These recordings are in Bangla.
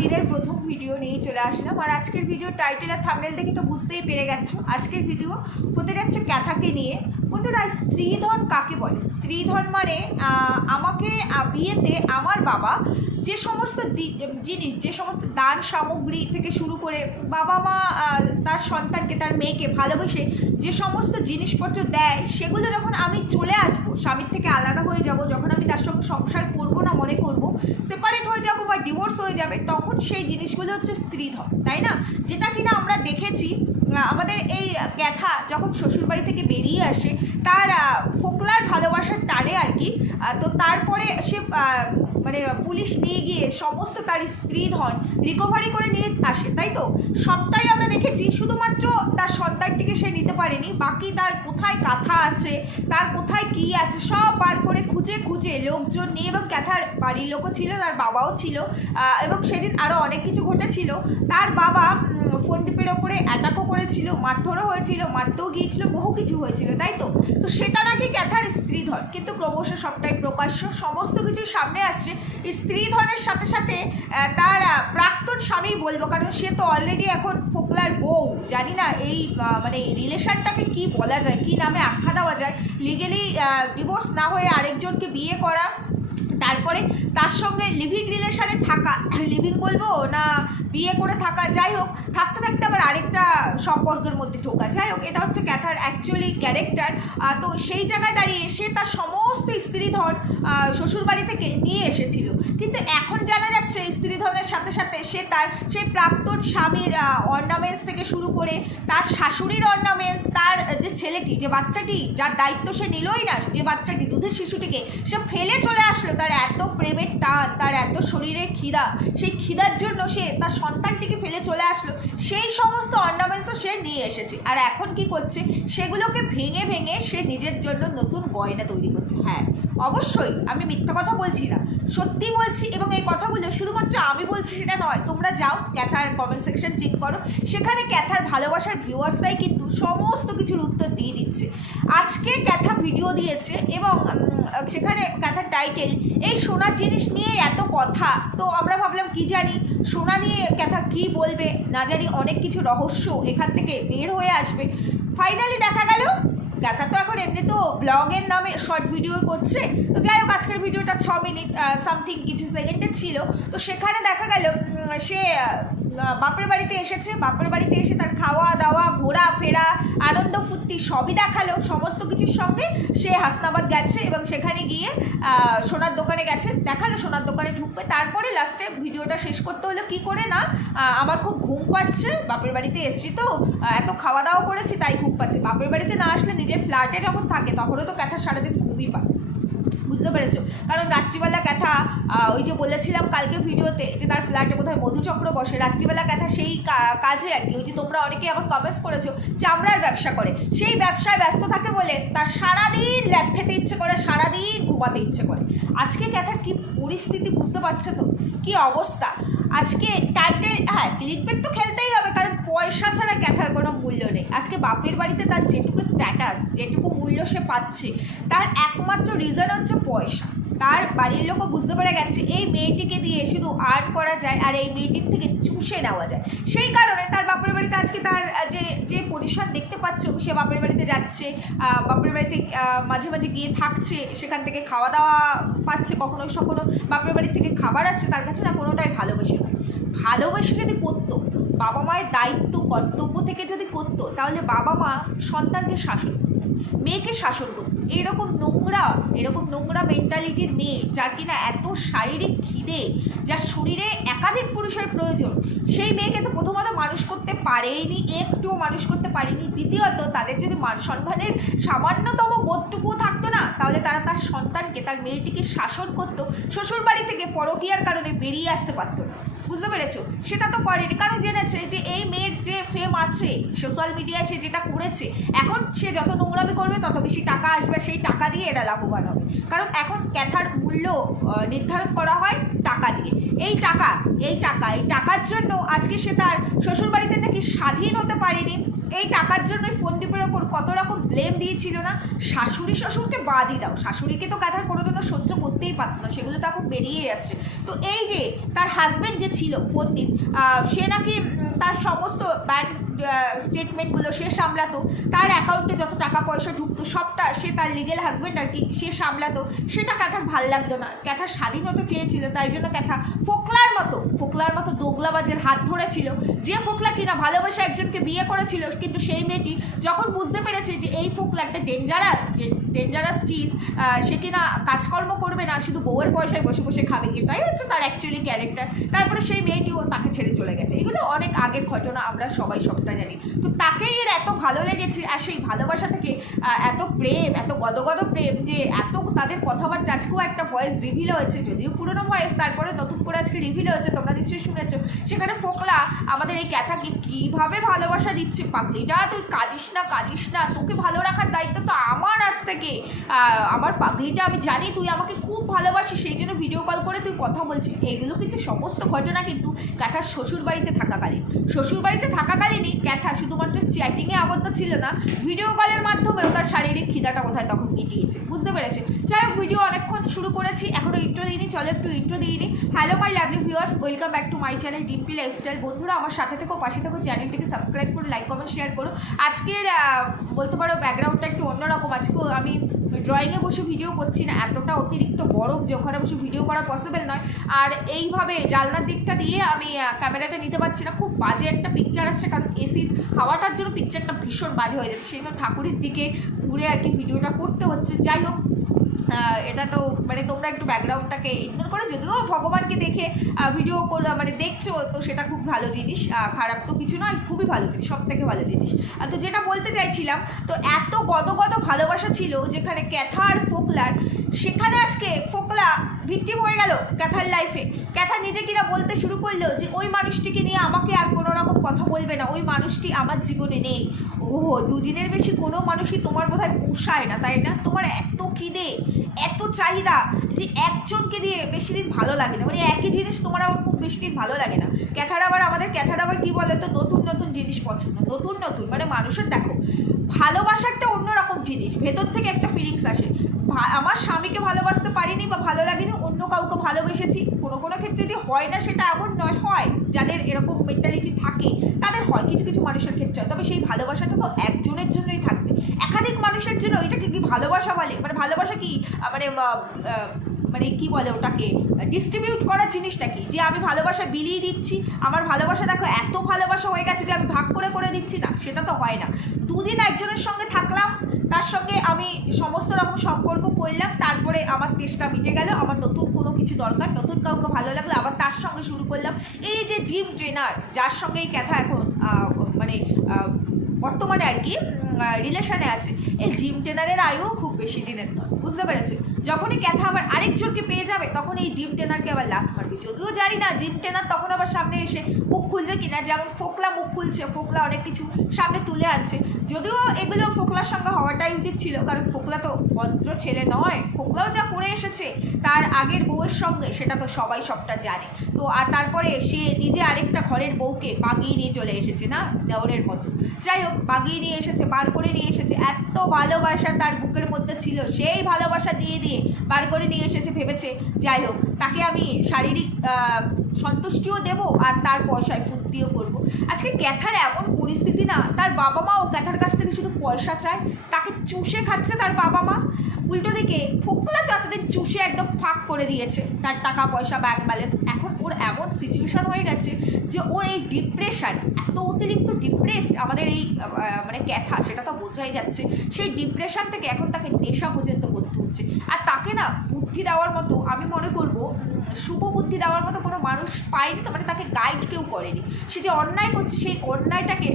দিনের প্রথম ভিডিও নিয়ে চলে আসলাম। আর আজকের ভিডিও টাইটেল আর থামনেল দেখে তো বুঝতেই পেরে গেছো। আজকের ভিডিও হতে যাচ্ছে ক্যাথাকে নিয়ে। বন্ধুরা, স্ত্রীধন কাকে বলে? স্ত্রীধন মানে আমাকে বিয়েতে আমার বাবা যে সমস্ত জিনিস, যে সমস্ত দান সামগ্রী থেকে শুরু করে বাবা মা তার সন্তানকে, তার মেয়েকে ভালোবেসে যে সমস্ত জিনিসপত্র দেয়, সেগুলো যখন আমি চলে আসব, স্বামীর থেকে আলাদা হয়ে যাব, যখন আমি তার সঙ্গে সংসার করব না, মনে করব সেপারেট হয়ে যাব বা ডিভোর্স হয়ে যাবে, তখন সেই জিনিসগুলো হচ্ছে স্ত্রীধন, তাই না? যেটা কিনা আমরা দেখেছি আমাদের এই ক্যাথা যখন শ্বশুরবাড়ি থেকে বেরিয়ে আসে, তার ফোকলার ভালোবাসার টানে আর কি তো তারপরে সে মানে পুলিশ নিয়ে গিয়ে সমস্ত তার স্ত্রী ধন রিকভারি করে নিয়ে আসে, তাই তো? সবটাই আমরা দেখেছি, শুধুমাত্র তার সন্তানটিকে সে নিতে পারেনি, বাকি তার কোথায় কাঁথা আছে, তার কোথায় কি আছে, সব বার করে খুঁজে খুঁজে লোকজন নিয়ে এবং ক্যাথার বাড়ির লোকও ছিল, তার বাবাও ছিল এবং সেদিন আরও অনেক কিছু ঘটেছিল। তার বাবা ফোনদীপের ওপরে অ্যাটাকও করেছিল, মারধরও হয়েছিল, মারতেও গিয়েছিল, বহু কিছু হয়েছিল, তাই তো? তো সেটা নাকি ক্যাথার স্ত্রীধন? কিন্তু ক্রমশ সবটাই প্রকাশ্য, সমস্ত কিছুই সামনে আসছে। স্ত্রীধনের সাথে সাথে তার প্রাক্তন স্বামী বলব, কারণ সে তো অলরেডি এখন ফোকলার বউ। জানি না এই মানে রিলেশনটাকে কি বলা যায়, কি নামে আখ্যা দেওয়া যায়। লিগেলি ডিভোর্স না হয়ে আরেকজনকে বিয়ে করা তারপরে তার সঙ্গে লিভিং রিলেশনে থাকা লিভিং বলব না বিয়ে করে থাকা, যাই হোক, থাকতে থাকতে আবার আরেকটা সম্পর্কের মধ্যে ঢোকা। যাই হোক, এটা হচ্ছে ক্যাথার অ্যাকচুয়ালি ক্যারেক্টার তো সেই জায়গায় দাঁড়িয়ে সে তার সমস্ত আহ, শ্বশুরবাড়ি থেকে নিয়ে এসেছিল। কিন্তু এখন জানা যাচ্ছে স্ত্রীধনের সাথে সাথে সে তার সেই প্রাক্তন স্বামীর অর্নামেন্টস থেকে শুরু করে তার শাশুড়ির অর্নামেন্টস তার যে ছেলেটি যে বাচ্চাটি যার দায়িত্ব সে নিলই না যে বাচ্চাটি দুধের শিশুটিকে সে ফেলে চলে আসলো তার এত প্রেমের টান তার এত শরীরে খিদা, সেই খিদার জন্য সে তার সন্তানটিকে ফেলে চলে আসলো। সেই সমস্ত অর্নামেন্টসও সে নিয়ে এসেছে। আর এখন কি করছে? সেগুলোকে ভেঙে ভেঙে সে নিজের জন্য নতুন গয়না তৈরি করছে। হ্যাঁ অবশ্যই আমি মিথ্যা কথা বলছি না। সত্যি বলছি এবং এই কথাগুলো শুধুমাত্র আমি বলছি সেটা নয়, তোমরা যাও ক্যাথার কমেন্ট সেকশন চেক করো। সেখানে ক্যাথার ভালোবাসার ভিউয়ার্সরাই কিন্তু সমস্ত কিছুর উত্তর দিয়ে দিচ্ছে। আজকে ক্যাথা ভিডিও দিয়েছে এবং সেখানে ক্যাথার টাইটেল এই সোনার জিনিস নিয়ে এত কথা। তো আমরা ভাবলাম, কি জানি? সোনা নিয়ে ক্যাথা কি বলবে? না জানি অনেক কিছু রহস্য এখান থেকে বের হয়ে আসবে। ফাইনালি দেখা গেল। গাথা তো এখন এমনি তো ব্লগের নামে শর্ট ভিডিও করছে। তো যাই হোক, আজকের ভিডিওটা ছ মিনিট সামথিং কিছু সেকেন্ডের ছিল। তো সেখানে দেখা গেল সে বাপের বাড়িতে এসেছে। বাপের বাড়িতে এসে তার খাওয়া দাওয়া ঘোরা ফেরা আনন্দ ফুর্তি সবই দেখাল। সমস্ত কিছুর সঙ্গে সে হাসনাবাদ গেছে এবং সেখানে গিয়ে সোনার দোকানে গেছে। দেখাল সোনার দোকানে ঢুকবে। তারপরে লাস্টে ভিডিওটা শেষ করতে হলো। কি করে না? আমার খুব ঘুম পাচ্ছে। বাপের বাড়িতে এসছি তো। এত খাওয়া দাওয়া করেছি, তাই ঘুম পাচ্ছে। বাপের বাড়িতে না আসলে নিজের ফ্ল্যাটে যখন থাকে, তখনও তো ক্যাথার সারাদিন ঘুমই পায়। বুঝতে পেরেছ? কারণ রাত্রিবেলা ক্যাথা ওই যে বলেছিলাম কালকে ভিডিওতে যে তার ফ্ল্যাটে বোধহয় মধুচক্র বসে, রাত্রিবেলা ক্যাথা সেই কাজে আর কি, ওই যে তোমরা অনেকেই আবার কমেন্টস করেছ চামড়ার ব্যবসা করে। সেই ব্যবসায় ব্যস্ত থাকে বলে তার সারাদিন ল্যাদ খেতে ইচ্ছে করে, সারাদিন ঘুমাতে ইচ্ছে করে। আজকে ক্যাথার কি পরিস্থিতি বুঝতে পারছ তো? কি অবস্থা? আজকে টাইটেল হ্যাঁ ক্লিকবেট তো খেলতেই হবে, কারণ পয়সা ছাড়া ক্যাথার কোনো মূল্য নেই। আজকে বাপের বাড়িতে তার যেটুকু স্ট্যাটাস যেটুকু মূল্য সে পাচ্ছে, তার একমাত্র রিজন হচ্ছে পয়সা। তার বাড়ির লোকও বুঝতে পেরে গেছে, এই মেয়েটিকে দিয়ে শুধু আর্ন করা যায় আর এই মেয়েটির থেকে চুষে নেওয়া যায়। সেই কারণে তার বাপের বাড়িতে আজকে তার যে যে পজিশন দেখতে পাচ্ছ, সে বাপের বাড়িতে যাচ্ছে বাপের বাড়িতে মাঝে মাঝে গিয়ে থাকছে, সেখান থেকে খাওয়া দাওয়া পাচ্ছে কখনো কখনো বাপের বাড়ি থেকে খাবার আসছে, তার কাছে না কোনোটাই ভালোবেসে নয়। ভালোবেসে যদি করতো বাবা মায়ের দায়িত্ব, কর্তব্য থেকে যদি করতো, তাহলে বাবা মা সন্তানকে শাসন করতো, মেয়েকে শাসন করতো। এরকম নোংরা এরকম নোংরা মেন্টালিটির মেয়ে যার কিনা এত শারীরিক খিদে, যার শরীরে একাধিক পুরুষের প্রয়োজন, সেই মেয়েকে তো প্রথমত মানুষ করতে পারেনি, একটুও মানুষ করতে পারেনি। দ্বিতীয়ত, তাদের যদি মান সম্মানের সামান্যতম বোধটুকুও থাকতো না, তাহলে তারা তার সন্তানকে, তার মেয়েটিকে শাসন করতো, শ্বশুরবাড়ি থেকে পরকীয়ার কারণে বেরিয়ে আসতে পারতো না। বুঝতে পেরেছ? সেটা তো করেনি। কারণ জেনেছে যে এই মেয়ের যে ফেম আছে সোশ্যাল মিডিয়ায় সে যেটা করেছে, এখন সে যত নোংরামি করবে, তত বেশি টাকা আসবে, সেই টাকা দিয়ে এরা লাভবান হবে। কারণ এখন ক্যাথার মূল্য নির্ধারণ করা হয় টাকা দিয়ে। এই টাকা এই টাকা, এই টাকার জন্য আজকে সে তার শ্বশুরবাড়িতে নাকি স্বাধীন হতে পারেনি। এই টাকার জন্য ফোনদীপের ওপর কত রকম ব্লেম দিয়েছিল না? শাশুড়ি, শ্বশুরকে বাদই দাও। শাশুড়িকে তো কথা কোনোদিনও সহ্য করতেই পারত না, সেগুলো তো এখন বেরিয়ে আসছে। তো এই যে তার হাজব্যান্ড যে ছিল ফোনদীপ সে নাকি তার সমস্ত ব্যাংক স্টেটমেন্টগুলো সে সামলাতো। তার অ্যাকাউন্টে যত টাকা পয়সা ঢুকতো, সবটা সে তার লিগেল হাজব্যান্ড আর কি, সে সামলাতো। সেটা ক্যাথার ভালো লাগতো না। ক্যাথার স্বাধীনতা চেয়েছিল, তাই জন্য ক্যাথা ফোকলার মতো ফোকলার মতো দোগলাবাজের হাত ধরেছিল। যে ফোকলা কিনা ভালোবাসা একজনকে বিয়ে করেছিল, কিন্তু সেই মেয়েটি যখন বুঝতে পেরেছে যে এই ফোকলা একটা ডেঞ্জারাস ডেঞ্জারাস চিজ সে কিনা কাজকর্ম করবে না, শুধু বউয়ের পয়সায় বসে বসে খাবে কি তাই হচ্ছে তার অ্যাকচুয়ালি ক্যারেক্টার তারপরে সেই মেয়েটিও তাকে ছেড়ে চলে গেছে। এগুলো অনেক আগের ঘটনা, আমরা সবাই সবটা জানি। তো তাকেই এর এত ভালো লেগেছে, আর সেই ভালোবাসা থেকে এত প্রেম, এত গদগদ প্রেম যে এত তাদের কথাবার্তা, আজকেও একটা ভয়েস রিভিল হয়েছে, যদিও পুরোনো ভয়েস তারপরে নতুন করে আজকে রিভিল হয়েছে, তোমরা নিশ্চয়ই শুনেছো। সেখানে ফোকলা, আমাদের এই ক্যাথাকে কীভাবে ভালোবাসা দিচ্ছে? পাগলিটা, তুই কাঁদিস না কাঁদিস না, তোকে ভালো রাখার দায়িত্ব তো আমার আজ থেকে আহ, আমার পাগলিটা আমি জানি তুই আমাকে খুব ভালোবাসিস সেই জন্য ভিডিও কল করে তুই কথা বলছিস। এগুলো কিন্তু সমস্ত ঘটনা কিন্তু ক্যাথার শ্বশুর বাড়িতে থাকাকালীন। শ্বশুর বাড়িতে থাকাকালীনই ক্যাথা শুধুমাত্র চ্যাটিংয়ে আবদ্ধ ছিল না ভিডিও কলের মাধ্যমেও তার শারীরিক খিদাটা কোথায় তখন মিটিয়েছে। বুঝতে পেরেছে? যাই হোক ভিডিও অনেকক্ষণ শুরু করেছি এখনও ইন্ট্রো দিইনি চলো একটু ইন্ট্রো দিইনি। Hello my lovely viewers welcome back to my channel Dimpi lifestyle বন্ধুরা আমার সাথে থেকেও পাশে থেকেও চ্যানেলটিকে সাবস্ক্রাইব করে লাইক কমেন্ট শেয়ার করো। আজকের বলতে পারো ব্যাকগ্রাউন্ডটা একটু অন্যরকম। আজকে আমি ড্রয়িংয়ে বসে ভিডিও করছি না, এতটা অতিরিক্ত গরম যে ওখানে বসে ভিডিও করা পসিবল নয়। আর এইভাবে জানলার দিকটা দিয়ে আমি ক্যামেরাটা নিতে পারছি না। খুব বাজে একটা পিকচার আসছে, কারণ এসির হাওয়াটার জন্য পিকচারটা ভীষণ বাজে হয়ে যাচ্ছে। সেই জন্য ঠাকুরের দিকে ঘুরে আর কি ভিডিওটা করতে হচ্ছে। যাই হোক এটা তো মানে তোমরা একটু ব্যাকগ্রাউন্ডটাকে ইগনোর করো, যদিও ভগবানকে দেখে ভিডিও করল মানে দেখছ, তো সেটা খুব ভালো জিনিস খারাপ তো কিছু নয়, খুবই ভালো জিনিস সব থেকে ভালো জিনিস। তো যেটা বলতে চাইছিলাম, তো এত গদগদ ভালোবাসা ছিল যেখানে ক্যাথা আর ফোকলার, সেখানে আজকে ফোকলা ভিক্টিম হয়ে গেল ক্যাথার লাইফে ক্যাথা নিজে কিনা বলতে শুরু করল যে, ওই মানুষটিকে নিয়ে আমাকে আর কোনো রকম কথা বলবে না, ওই মানুষটি আমার জীবনে নেই। ও দুদিনের বেশি কোনো মানুষই তোমার বোধহয় পোষায় না, তাই না? তোমার এত খিদে। এত চাহিদা যে একজনকে দিয়ে বেশি দিন ভালো লাগে না। মানে একই জিনিস তোমার আবার খুব বেশি দিন ভালো লাগে না। ক্যাথার আবার আমাদের, ক্যাথার আবার কী বলে তো, নতুন নতুন জিনিস পছন্দ, নতুন নতুন। মানে মানুষের, দেখো ভালোবাসা একটা অন্যরকম জিনিস। ভেতর থেকে একটা ফিলিংস আসে। আমার স্বামীকে ভালোবাসতে পারিনি বা ভালো লাগেনি, অন্য কাউকে ভালোবেসেছি। কোনো কোনো ক্ষেত্রে যে হয় না, সেটা এমন নয়, হয়। যাদের এরকম মেন্টালিটি থাকে, তাদের হয়। কিছু কিছু মানুষের ক্ষেত্রে হয়। তবে সেই ভালোবাসাটা তো একজনের জন্যই থাকবে একাধিক মানুষের জন্য ওইটাকে কি ভালোবাসা বলে? মানে ভালোবাসা কি? মানে মানে কি বলে ওটাকে? ডিস্ট্রিবিউট করার জিনিসটা কি? যে আমি ভালোবাসা বিলিয়ে দিচ্ছি, আমার ভালোবাসা দেখো এত ভালোবাসা হয়ে গেছে যে আমি ভাগ করে করে দিচ্ছি না, সেটা তো হয় না। দুদিন একজনের সঙ্গে থাকলাম, তার সঙ্গে আমি সমস্ত রকম সম্পর্ক করলাম, তারপরে আমার তেষ্টা মিটে গেল, আমার নতুন কোনো কিছু দরকার, নতুন কাউকে ভালো লাগল আবার তার সঙ্গে শুরু করলাম। এই যে জিম ট্রেনার, যার সঙ্গে এই ক্যাথা এখন মানে বর্তমানে আর কি রিলেশানে আছে। এই জিম টেনারের আয়ু খুব বেশি দিনের নয়, বুঝতে পেরেছ যখনই ক্যাথা আবার আরেকজনকে পেয়ে যাবে, তখন এই জিম ট্রেনারকে আবার লাত মারবে। যদিও জানি না জিম ট্রেনার তখন আবার সামনে এসে মুখ খুলবে কিনা, যেমন ফোকলা মুখ খুলছে, ফোকলা অনেক কিছু সামনে তুলে আনছে। যদিও এগুলো ফোকলার সঙ্গে হওয়াটাই উচিত ছিল, কারণ ফোকলা তো ভদ্র ছেলে নয়, ফোকলাও যা করে এসেছে, তার আগের বউয়ের সঙ্গে সেটা তো সবাই সবটা জানে। তো আর তারপরে সে নিজে আরেকটা ঘরের বউকে বাগিয়ে নিয়ে চলে এসেছে না, দেওরের মতো। যাই হোক, বাগিয়ে নিয়ে এসেছে, বার করে নিয়ে এসেছে, এত ভালোবাসা তার বুকের মধ্যে ছিল, সেই ভালোবাসা দিয়ে দিয়ে বার করে নিয়ে এসেছে, ভেবেছে, যাই হোক, তাকে আমি শারীরিক সন্তুষ্টিও দেব আর তার পয়সায় ফুর্তিও করব। আজকে ক্যাথার এমন পরিস্থিতি না, তার বাবা মাও ক্যাথার কাছ থেকে শুধু পয়সা চায়, তাকে চুষে খাচ্ছে তার বাবা মা। উল্টো দিকে, ফোকলা তাদের চুষে একদম ফাঁক করে দিয়েছে, তার টাকা পয়সা ব্যাংক ব্যালেন্স এখন ওর এমন সিচুয়েশন হয়ে গেছে যে ওর এই ডিপ্রেশন এত অতিরিক্ত ডিপ্রেসড আমাদের এই মানে ক্যাথা, সেটা তো বোঝাই যাচ্ছে। সেই ডিপ্রেশন থেকে এখন তাকে নেশা পর্যন্ত করতে হচ্ছে। আর তাকে না বুদ্ধি দেওয়ার মতো আমি মনে করব, শুভ বুদ্ধি দেওয়ার মতো কোনো মানুষ পায়নি তো মানে তাকে গাইড কেউ করেনি। সে যে অন্যায় করছে, সেই অন্যায়টাকে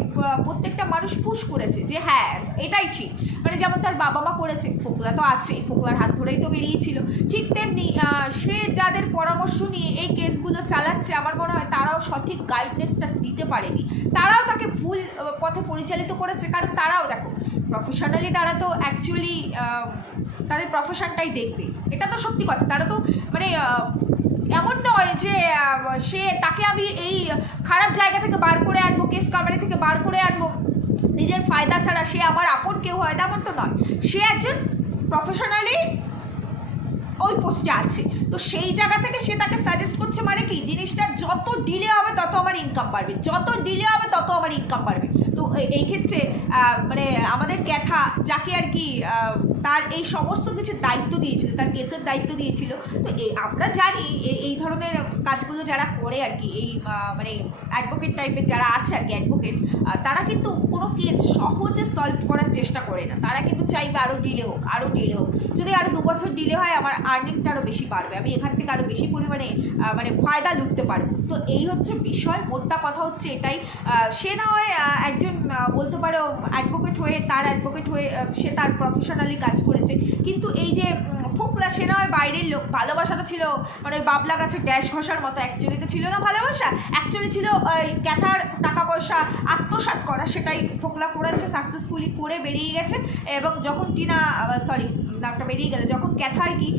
প্রত্যেকটা মানুষ পুশ করেছে যে হ্যাঁ এটাই ঠিক। মানে যেমন তার বাবা মা করেছে, ফোকলা তো আছে, ফোকলার হাত ধরেই তো বেরিয়েছিল। ঠিক তেমনি সে যাদের পরামর্শ নিয়ে এই কেসগুলো চালাচ্ছে, আমার মনে হয় তারাও সঠিক গাইডনেসটা দিতে পারেনি। তারাও তাকে ভুল পথে পরিচালিত করেছে, কারণ তারাও দেখো প্রফেশনালি তারা তো অ্যাকচুয়ালি তাদের প্রফেশনটাই দেখবে। এটা তো সত্যি কথা। তারা তো মানে এমন নয় যে সে, তাকে আমি এই খারাপ জায়গা থেকে বার করে আনব কেস কামারি থেকে বার করে আনব, নিজের ফায়দা ছাড়া সে আমার আপন কেউ হয়, তেমন তো নয়। সে একজন প্রফেশনালি ওই পোস্টে আছে। তো সেই জায়গা থেকে সে তাকে সাজেস্ট করছে মানে কি? জিনিসটা যত ডিলে হবে, তত আমার ইনকাম বাড়বে। যত ডিলে হবে, তত আমার ইনকাম বাড়বে। এই ক্ষেত্রে মানে আমাদের ক্যাথা যাকে আর কি তার এই সমস্ত কিছু দায়িত্ব দিয়েছিল, তার কেসের দায়িত্ব দিয়েছিল। তো এই আমরা জানি এই ধরনের কাজগুলো যারা করে আর কি, এই মানে অ্যাডভোকেট টাইপের যারা আছে আর কি অ্যাডভোকেট তারা কিন্তু কোনো কেস সহজে সলভ করার চেষ্টা করে না। তারা কিন্তু চাইবে আরও ডিলে হোক আরও ডিলে হোক। যদি আরও দু বছর ডিলে হয়, আমার আর্নিংটা আরও বেশি বাড়বে। আমি এখান থেকে আরও বেশি পরিমাণে মানে ফায়দা লুটতে পারব। তো এই হচ্ছে বিষয় মোদ্দা কথা হচ্ছে এটাই। সে না হয় একজন বলতে পারো অ্যাডভোকেট হয়ে, তার অ্যাডভোকেট হয়ে সে তার প্রফেশনালি কাজ করেছে। কিন্তু এই যে ফোকলা, সে না হয় বাইরের লোক ভালোবাসাটা ছিল মানে ওই বাবলা গাছের ড্যাশ ঘষার মতো অ্যাকচুয়ালি তো ছিল না ভালোবাসা। অ্যাকচুয়ালি ছিল ওই ক্যাথার টাকা পয়সা আত্মসাৎ করা, সেটাই ফোকলা করেছে সাকসেসফুলি করে বেরিয়ে গেছে। এবং যখন টিনা সরি নামটা বেরিয়ে গেল, যখন ক্যাথা আর কি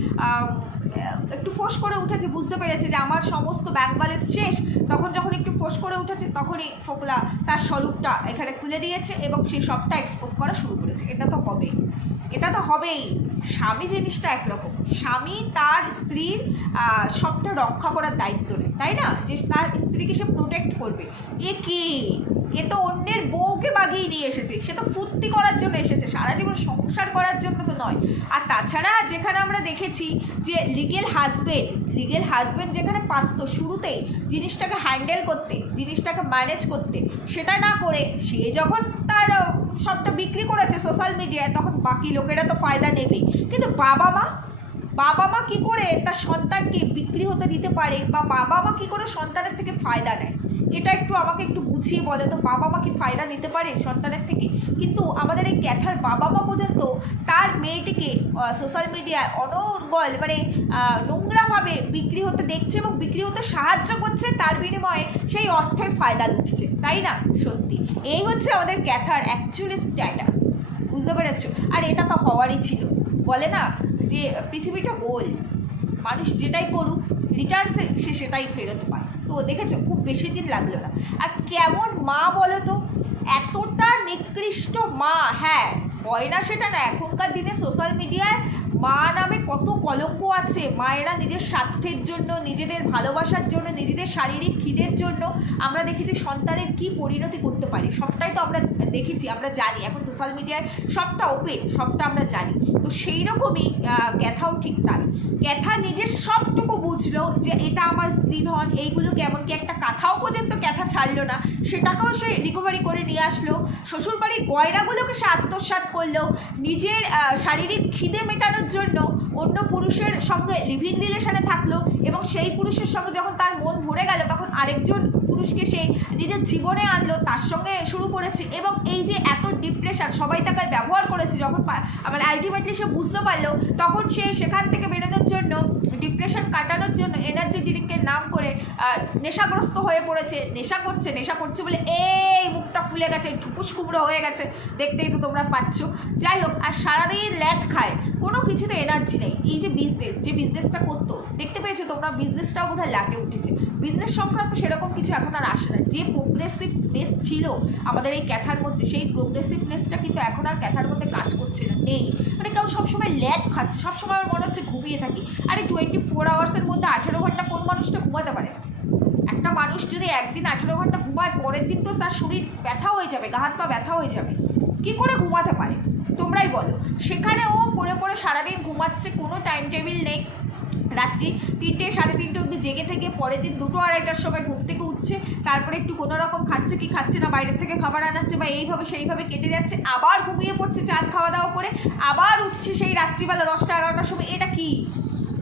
একটু ফোঁস করে উঠেছে, বুঝতে পেরেছে যে আমার সমস্ত ব্যাংক ব্যালেন্স শেষ, তখন যখন একটু ফোঁস করে উঠেছে, তখনই ফোকলা তার স্বরূপটা এখানে খুলে দিয়েছে এবং সে সবটা এক্সপোজ করা শুরু করেছে। এটা তো হবেই। এটা তো হবেই। স্বামী জিনিসটা একরকম। স্বামী তার স্ত্রীর সবটা রক্ষা করার দায়িত্ব নেয়, তাই না? যে তার স্ত্রীকে সে প্রোটেক্ট করবে। এ কি? এ তো অন্যের বউকে বাগিয়ে নিয়ে এসেছে, সে তো ফুর্তি করার জন্য এসেছে, সারা জীবন সংসার করার জন্য তো নয়। আর তাছাড়া যেখানে আমরা দেখেছি যে লিগেল হাজবেন্ড লিগেল হাজবেন্ড যেখানে পারত শুরুতেই জিনিসটাকে হ্যান্ডেল করতে, জিনিসটাকে ম্যানেজ করতে, সেটা না করে সে যখন তার সবটা বিক্রি করেছে সোশ্যাল মিডিয়ায় তখন বাকি লোকেরা তো ফায়দা নেবেই কিন্তু বাবা মা বাবা মা কী করে তার সন্তানকে বিক্রি হতে দিতে পারে বা বাবা মা কী করে সন্তানের থেকে ফায়দা নেয়? এটা একটু আমাকে একটু বুঝিয়ে বলে তো বাবা মা কি ফায়দা নিতে পারে সন্তানের থেকে? কিন্তু আমাদের এই ক্যাথার বাবা মা পর্যন্ত তার মেয়েটিকে সোশ্যাল মিডিয়ায় অনর্গল মানে নোংরাভাবে বিক্রি হতে দেখছে এবং বিক্রি হতে সাহায্য করছে, তার বিনিময়ে সেই অর্থের ফায়দা লুটছে। তাই না? সত্যি। এই হচ্ছে আমাদের ক্যাথার অ্যাকচুয়ালি স্ট্যাটাস বুঝতে পেরেছ? আর এটা তো হওয়ারই ছিল। বলে না যে পৃথিবীটা গোল। মানুষ যেটাই করুক রিটার্নসে সে সেটাই ফেরত তো দেখেছ, খুব বেশি দিন লাগল না। আর কেমন মা বলো তো, এতটা নিকৃষ্ট মা হ্যাঁ। হয় না, সেটা না। এখনকার দিনে সোশ্যাল মিডিয়ায় মা নামে কত কলঙ্ক আছে। মায়েরা নিজের স্বার্থের জন্য, নিজেদের ভালোবাসার জন্য, নিজেদের শারীরিক খিদের জন্য আমরা দেখেছি সন্তানের কি পরিণতি করতে পারি। সবটাই তো আমরা দেখেছি, আমরা জানি। এখন সোশ্যাল মিডিয়ায় সবটা ওপেন সবটা আমরা জানি। তো সেই রকমই ক্যাথাও ঠিক তাই। ক্যাথা নিজের সবটুকু বুঝলো যে এটা আমার স্ত্রীধন, এইগুলো কেমন কি একটা কাথাও পর্যন্ত ক্যাথা ছাড়লো না। সেটাকেও সে রিকভারি করে নিয়ে আসলো। শ্বশুরবাড়ির গয়নাগুলোকে সে আত্মসাৎ করল। নিজের শারীরিক খিদে মেটানোর জন্য অন্য পুরুষের সঙ্গে লিভিং রিলেশনে থাকল এবং সেই পুরুষের সঙ্গে যখন তার মন ভরে গেল, তখন আরেকজন পুরুষকে সে নিজের জীবনে আনলো, তার সঙ্গে শুরু করেছে এবং এই যে এত ডিপ্রেশন সবাই তাকে ব্যবহার করেছে, যখন মানে আলটিমেটলি সে বুঝতে পারল, তখন সে সেখান থেকে বেরোনোর জন্য ডিপ্রেশন কাটানোর জন্য এনার্জি ড্রিঙ্কের নাম করে নেশাগ্রস্ত হয়ে পড়েছে। নেশা করছে নেশা করছে বলে এই মুখটা ফুলে গেছে ঠুকুস কুমড়ো হয়ে গেছে। দেখতেই তো তোমরা পাচ্ছ। যাই হোক, আর সারাদিন ল্যাট খায়, কোনো কিছুতে এনার্জি নেই। এই যে বিজনেস যে বিজনেসটা করতো, দেখতে পেয়েছ তোমরা বিজনেসটাও বোধহয় লাটে উঠেছে। বিজনেস সংক্রান্ত সেরকম কিছু এখন আর আসে না। যে প্রোগ্রেসিভনেস ছিল আমাদের এই ক্যাথার মধ্যে, সেই প্রোগ্রেসিভনেসটা কিন্তু এখন আর ক্যাথার মধ্যে কাজ করছে না। নেই। মানে কেউ সবসময় ল্যাব খাচ্ছে, সবসময় আমার মনে হচ্ছে ঘুমিয়ে থাকি। আরে টোয়েন্টি ফোর আওয়ার্সের মধ্যে আঠেরো ঘণ্টা কোন মানুষটা ঘুমাতে পারে? একটা মানুষ যদি একদিন আঠেরো ঘণ্টা ঘুমায়, পরের দিন তো তার শরীর ব্যথা হয়ে যাবে, গা হাত পা ব্যথা হয়ে যাবে। কি করে ঘুমাতে পারে? তোমরাই বলো। সেখানে ও পড়ে পড়ে সারাদিন ঘুমাচ্ছে, কোনো টাইম টেবিল নেই। রাত্রি তিনটে, সাড়ে তিনটে অবধি জেগে থেকে পরের দিন দুটো আড়াইটার সময় ঘুম থেকে উঠছে। তারপরে একটু কোনো রকম খাচ্ছে কি খাচ্ছে না, বাইরের থেকে খাবার আনাচ্ছে বা এইভাবে সেইভাবে কেটে যাচ্ছে, আবার ঘুমিয়ে পড়ছে চাঁদ খাওয়া দাওয়া করে, আবার উঠছে সেই রাত্রিবেলা দশটা, এগারোটার সময়। এটা কি?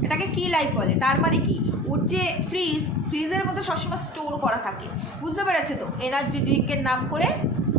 এটাকে কি লাইফ বলে? তার মানে কি? ওর যে ফ্রিজ ফ্রিজের মধ্যে সবসময় স্টোর করা থাকে। বুঝতে পেরেছে তো? এনার্জি ড্রিঙ্কের নাম করে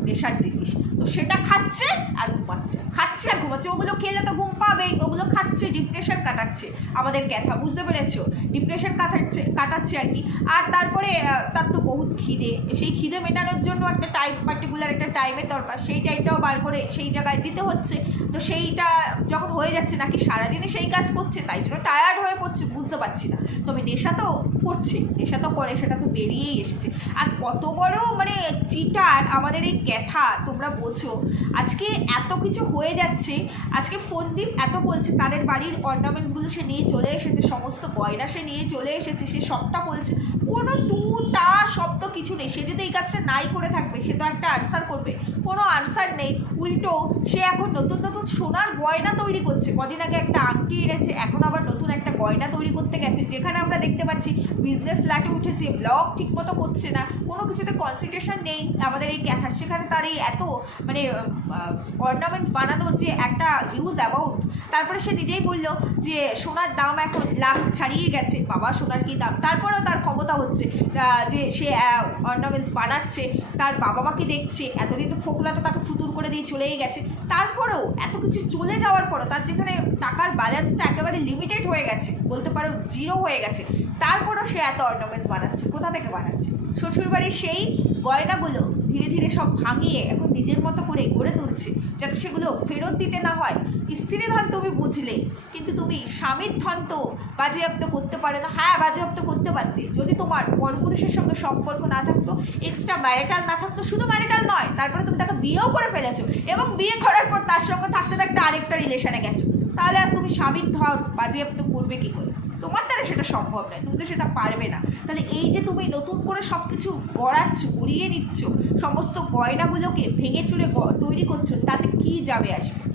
নেশার জিনিস। তো সেটা খাচ্ছে আর ঘুমাচ্ছে। খাচ্ছে আর ঘুমাচ্ছে। ওগুলো খেলে তো ঘুম পাবেই। ওগুলো খাচ্ছে ডিপ্রেশন কাটাচ্ছে। আমাদের ক্যাথা, বুঝতে পেরেছ? ডিপ্রেশন কাটাচ্ছে কাটাচ্ছে আর কি। আর তারপরে তার তো বহুত খিদে। সেই খিদে মেটানোর জন্য একটা টাইম পার্টিকুলার একটা টাইমের দরকার। সেই টাইমটাও বার করে সেই জায়গায় দিতে হচ্ছে। তো সেইটা যখন হয়ে যাচ্ছে নাকি সারাদিনে সেই কাজ করছে, তাই জন্য টায়ার্ড হয়ে পড়ছে, বুঝতে পারছি না। তবে নেশা তো করছে, নেশা তো করে, সেটা তো বেরিয়েই এসেছে। আর কত বড় মানে চিটার আমাদের এই ক্যাথা, তোমরা বোঝো আজকে এত কিছু হয়ে যাচ্ছে, আজকে ফোনদীপ এত বলছে, তাদের বাড়ির অর্নামেন্টসগুলো সে নিয়ে চলে এসেছে, সমস্ত গয়না সে নিয়ে চলে এসেছে, সে সবটা বলছে। কোনো টু টা শব্দ কিছু নেই। সে যদি এই কাজটা নাই করে থাকবে, সে তো একটা আনসার করবে। কোনো আনসার নেই, উল্টো, সে এখন নতুন নতুন সোনার গয়না তৈরি করছে। কদিন আগে একটা আংটি এনেছে, এখন আবার নতুন একটা গয়না তৈরি করতে গেছে। যেখানে আমরা দেখতে পাচ্ছি বিজনেস লাটে উঠেছে ব্লগ ঠিকমতো করছে না, কোনো কিছুতে কনসেন্ট্রেশন নেই আমাদের এই ক্যাথার সেখানে তার এই এত মানে অর্নামেন্টস বানানোর যে একটা হিউজ অ্যামাউন্ট তারপরে সে নিজেই বলল যে, সোনার দাম এখন লাখ ছাড়িয়ে গেছে। বাবা, সোনার কী দাম? তারপরেও তার ক্ষমতা হচ্ছে। যে সে অর্নামেন্টস বানাচ্ছে তার বাবা মাকে দেখছে? এতদিন তো ফোকলাটা তাকে ফুতুর করে দিয়ে চলেই গেছে। তারপরেও এত কিছু চলে যাওয়ার পরও তার যেখানে টাকার ব্যালেন্সটা একেবারে লিমিটেড হয়ে গেছে, বলতে পারো জিরো হয়ে গেছে, তারপরও সে এত অর্নামেন্টস বানাচ্ছে, কোথা থেকে বানাচ্ছে? শ্বশুরবাড়ির সেই গয়নাগুলো ধীরে ধীরে সব ভাঙিয়ে এখন নিজের মতো করে গড়ে তুলছে, যাতে সেগুলো ফেরত দিতে না হয়। স্ত্রী ধন তুমি বুঝলে, কিন্তু তুমি স্বামীর ধন তো বাজেয়াপ্ত করতে পারে না। হ্যাঁ বাজেয়াপ্ত করতে পারতে। যদি তোমার পরপুরুষের সঙ্গে সম্পর্ক না থাকতো এক্সট্রা ম্যারিটাল না থাকতো, শুধু ম্যারিটাল নয়, তারপরে তুমি তাকে বিয়েও করে ফেলেছো এবং বিয়ে করার পর তার সঙ্গে থাকতে থাকতে আরেকটা রিলেশনে গেছো। তাহলে আর তুমি স্বামীর ধন বাজেয়াপ্ত করবে কী করে? তোমার দ্বারা সেটা সম্ভব নয়, তুমি তো সেটা পারবে না। তাহলে এই যে তুমি নতুন করে সব কিছু গড়াচ্ছ, গড়িয়ে নিচ্ছ, সমস্ত গয়নাগুলোকে ভেঙে গ- তৈরি করছ, তাতে কি যাবে আসবে?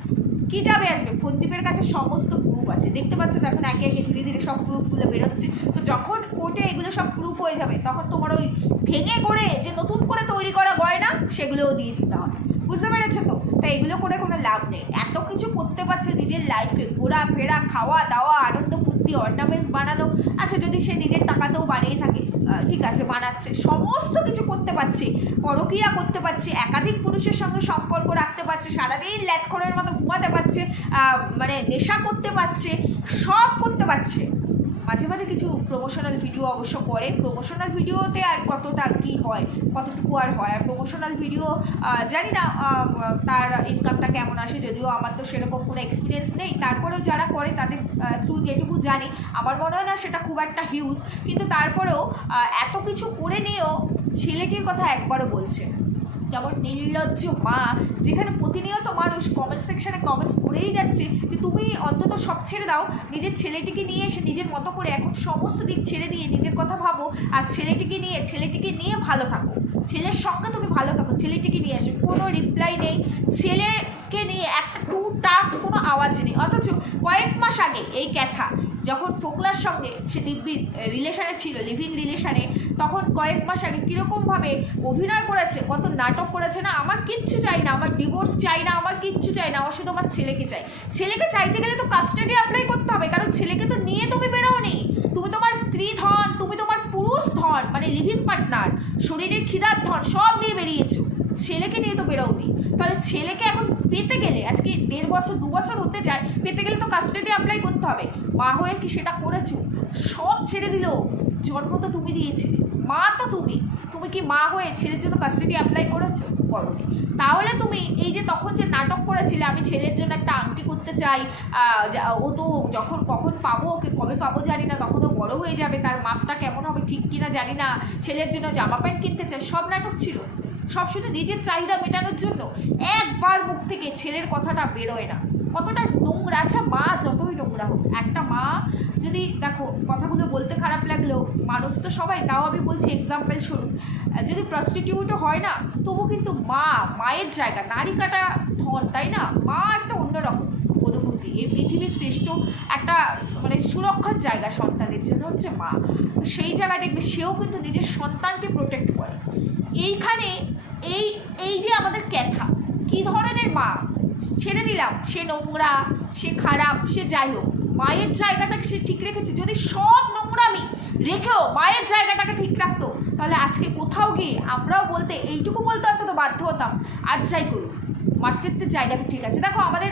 কি যাবে আসবে? ফন্দীপের কাছে সমস্ত প্রুফ আছে। দেখতে পাচ্ছ তো এখন একে একে ধীরে ধীরে সব প্রুফগুলো বেরোচ্ছে। তো যখন কোর্টে এগুলো সব প্রুফ হয়ে যাবে, তখন তোমার ওই ভেঙে করে যে নতুন করে তৈরি করা গয়না, সেগুলোও দিয়ে দিতে হবে। বুঝতে পেরেছ তো? তাই এগুলো করে কোনো লাভ নেই। এত কিছু করতে পারছে নিজের লাইফে ঘোরা ফেরা খাওয়া দাওয়া আনন্দ ফুর্তি অর্নামেন্টস বানালো। আচ্ছা যদি সে নিজের টাকাতেও বানিয়ে থাকে ঠিক আছে, বানাচ্ছে। সমস্ত কিছু করতে পারছে, পরকিয়া করতে পারছে, একাধিক পুরুষের সঙ্গে সম্পর্ক রাখতে পারছে, সারাদিন ল্যাটখরের মতো ঘুমাতে পারছে মানে নেশা করতে পারছে, সব করতে পারছে। মাঝে মাঝে কিছু প্রমোশনাল ভিডিও অবশ্য করে। প্রমোশনাল ভিডিওতে আর কতটা কি হয়, কতটুকু আর হয়? আর প্রমোশনাল ভিডিও জানি না তার ইনকামটা কেমন আসে, যদিও আমার তো সেরকম কোনো এক্সপিরিয়েন্স নেই। তারপরেও যারা করে তাদের থ্রু যেটুকু জানি, আমার মনে হয় না সেটা খুব একটা হিউজ কিন্তু তারপরেও এত কিছু করে নিয়েও ছেলেটির কথা একবারও বলছে না। কেমন নির্লজ্জ মা, যেখানে প্রতিনিয়ত মানুষ কমেন্ট সেকশানে কমেন্টস করেই যাচ্ছে যে তুমি অন্তত সব ছেড়ে দাও, নিজের ছেলেটিকে নিয়ে এসে নিজের মতো করে এখন সমস্ত দিক ছেড়ে দিয়ে নিজের কথা ভাবো আর ছেলেটিকে নিয়ে ছেলেটিকে নিয়ে ভালো থাকো। ছেলের সঙ্গে তুমি ভালো থাকো, ছেলেটিকে নিয়ে আসো কোনো রিপ্লাই নেই। ছেলেকে নিয়ে একটা টু টাক কোনো আওয়াজ নেই। অথচ কয়েক মাস আগে এই ক্যাথা যখন ফোকলার সঙ্গে সে দিব্যির রিলেশনে ছিল লিভিং রিলেশনে তখন কয়েক মাস আগে কীরকমভাবে অভিনয় করেছে, কত নাটক করেছে না, আমার কিচ্ছু চাই না, আমার ডিভোর্স চাই না, আমার কিচ্ছু চাই না, আমার শুধু আমার ছেলেকে চাই। ছেলেকে চাইতে গেলে তো কাস্টাডি অ্যাপ্লাই করতে হবে, কারণ ছেলেকে তো নিয়ে তুমি বেরোনি তুমি তোমার স্ত্রী ধন, তুমি তোমার পুরুষ ধন মানে লিভিং পার্টনার শরীরের খিদার ধন, সব নিয়ে বেরিয়েছো। ছেলেকে নিয়ে তো বেরোনি তাহলে ছেলেকে এখন পেতে গেলে, আজকে দেড় বছর, দু বছর হতে যায়, পেতে গেলে তো কাস্টাডি অ্যাপ্লাই করতে হবে। মা হয়ে কি সেটা করেছ? সব ছেড়ে দিল। জন্ম তো তুমি দিয়েছিলে। মা তো তুমি। তুমি কি মা হয়ে ছেলের জন্য কাস্টাডি অ্যাপ্লাই করেছ? করোনি। তাহলে তুমি এই যে তখন যে নাটক করেছিলে, আমি ছেলের জন্য একটা আংটি করতে চাই ও তো যখন কখন পাবো ওকে কবে পাবো জানি না তখন ও বড় হয়ে যাবে, তার মাপটা কেমন হবে ঠিক কিনা জানি না, ছেলের জন্য জামা প্যান্ট কিনতে চাই, সব নাটক ছিল। সব শুধু নিজের চাহিদা মেটানোর জন্য। একবার মুখ থেকে ছেলের কথাটা বেরোয় না। কতটা নোংরা আচ্ছা মা যতই নোংরা হোক একটা মা যদি দেখো কথাগুলো বলতে খারাপ লাগলেও মানুষ তো সবাই তাও আমি বলছি এক্সাম্পল আহ, যদি প্রস্টিটিউটও হয় না তবু কিন্তু মা মায়ের জায়গা নারী কাটা ধন তাই না? মা একটা অন্যরকম অনুভূতি। এই পৃথিবীর শ্রেষ্ঠ একটা মানে সুরক্ষার জায়গা সন্তানের জন্য হচ্ছে মা। সেই জায়গায় দেখবে সেও কিন্তু নিজের সন্তানকে প্রোটেক্ট করে। এইখানে এই এই যে আমাদের ক্যাথা, কী ধরনের মা? ছেড়ে দিলাম, সে নোংরা, সে খারাপ, সে যাই হোক, মায়ের জায়গাটাকে সে ঠিক রেখেছে। যদি সব নোংরামি রেখেও মায়ের জায়গাটাকে ঠিক রাখতো, তাহলে আজকে কোথাও গিয়ে আমরাও বলতে, এইটুকু বলতে অন্তত বাধ্য হতাম। আর যাই করুক, মাতৃত্বের জায়গাটা ঠিক আছে। দেখো, আমাদের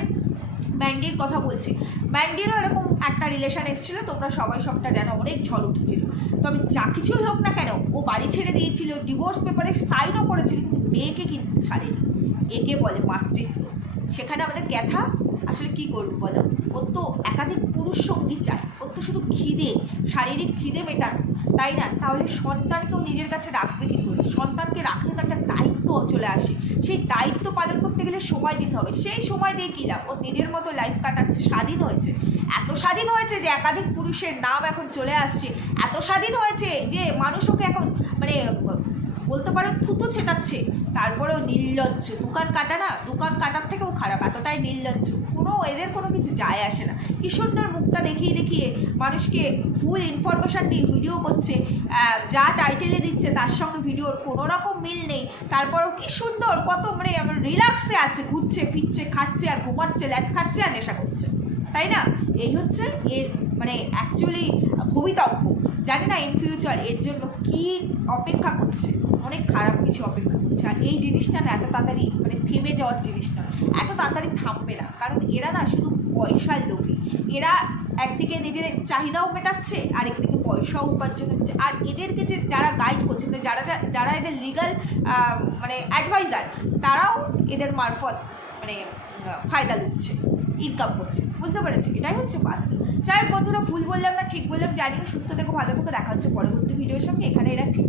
ম্যান্ডির কথা বলছি। ম্যান্ডিরও এরকম একটা রিলেশন এসেছিল, তোমরা সবাই সবটা জানো, অনেক ঝড় উঠেছিল। তবে যা কিছুই হোক না কেন, ও বাড়ি ছেড়ে দিয়েছিল ডিভোর্স পেপারে সাইনও করেছিল, কিন্তু মেয়েকে কিন্তু ছাড়েনি। একে বলে মাতৃত্ব। সেখানে আমাদের ক্যাথা আসলে কি করব বলো? ওর তো একাধিক পুরুষ সঙ্গী চায়। ওর তো শুধু খিদে, শারীরিক খিদে মেটানো। তাই না? তাহলে সন্তানকেও নিজের কাছে রাখবে কী সন্তানকে রাখলে তো একটা দায়িত্ব চলে আসে। সেই দায়িত্ব পালন করতে গেলে সময় দিতে হবে। সেই সময় দিয়ে কী লাভ? ও নিজের মতো লাইফ কাটাচ্ছে, স্বাধীন হয়েছে। এত স্বাধীন হয়েছে যে একাধিক পুরুষের নাম এখন চলে আসছে। এত স্বাধীন হয়েছে যে মানুষ ওকে এখন মানে বলতে পারো থুতু ছেটাচ্ছে। তারপরেও নির্লজ্জ। দোকান কাটা না, দোকান কাটার থেকেও খারাপ, এতটাই নির্লজ্জ। কোনো, এদের কোনো কিছু যায় আসে না। কি সুন্দর মুখটা দেখিয়ে দেখিয়ে মানুষকে ফুল ইনফরমেশান দিয়ে ভিডিও করছে যা টাইটেলে দিচ্ছে, তার সঙ্গে ভিডিওর কোনো রকম মিল নেই। তারপরেও কি সুন্দর, কত মানে আমার রিল্যাক্সে আছে, ঘুরছে, ফিরছে, খাচ্ছে আর ঘুমাচ্ছে ল্যাদ খাচ্ছে আর নেশা করছে। তাই না? এই হচ্ছে এর মানে অ্যাকচুয়ালি ভবিতব্য। জানি না ইন ফিউচার এর জন্য কি অপেক্ষা করছে। অনেক খারাপ কিছু অপেক্ষা আর এই জিনিসটা না এত তাড়াতাড়ি মানে থেমে যাওয়ার জিনিসটা এত তাড়াতাড়ি থামবে না। কারণ এরা না শুধু পয়সার লোভী। এরা একদিকে নিজেদের চাহিদাও মেটাচ্ছে, আর একদিকে পয়সাও উপার্জন হচ্ছে। আর এদেরকে যে যারা গাইড করছে মানে যারা যারা এদের লিগাল মানে অ্যাডভাইজার তারাও এদের মারফত মানে ফায়দা লুটছে ইনকাম করছে। বুঝতে পেরেছি? এটাই হচ্ছে বাস্তব। যাই হোক বন্ধুরা, ভুল বললাম না, ঠিক বললাম। জানি সুস্থ থেকে, ভালো থেকো। দেখা হচ্ছে পরবর্তী ভিডিওর সঙ্গে। এখানে এরা ঠিক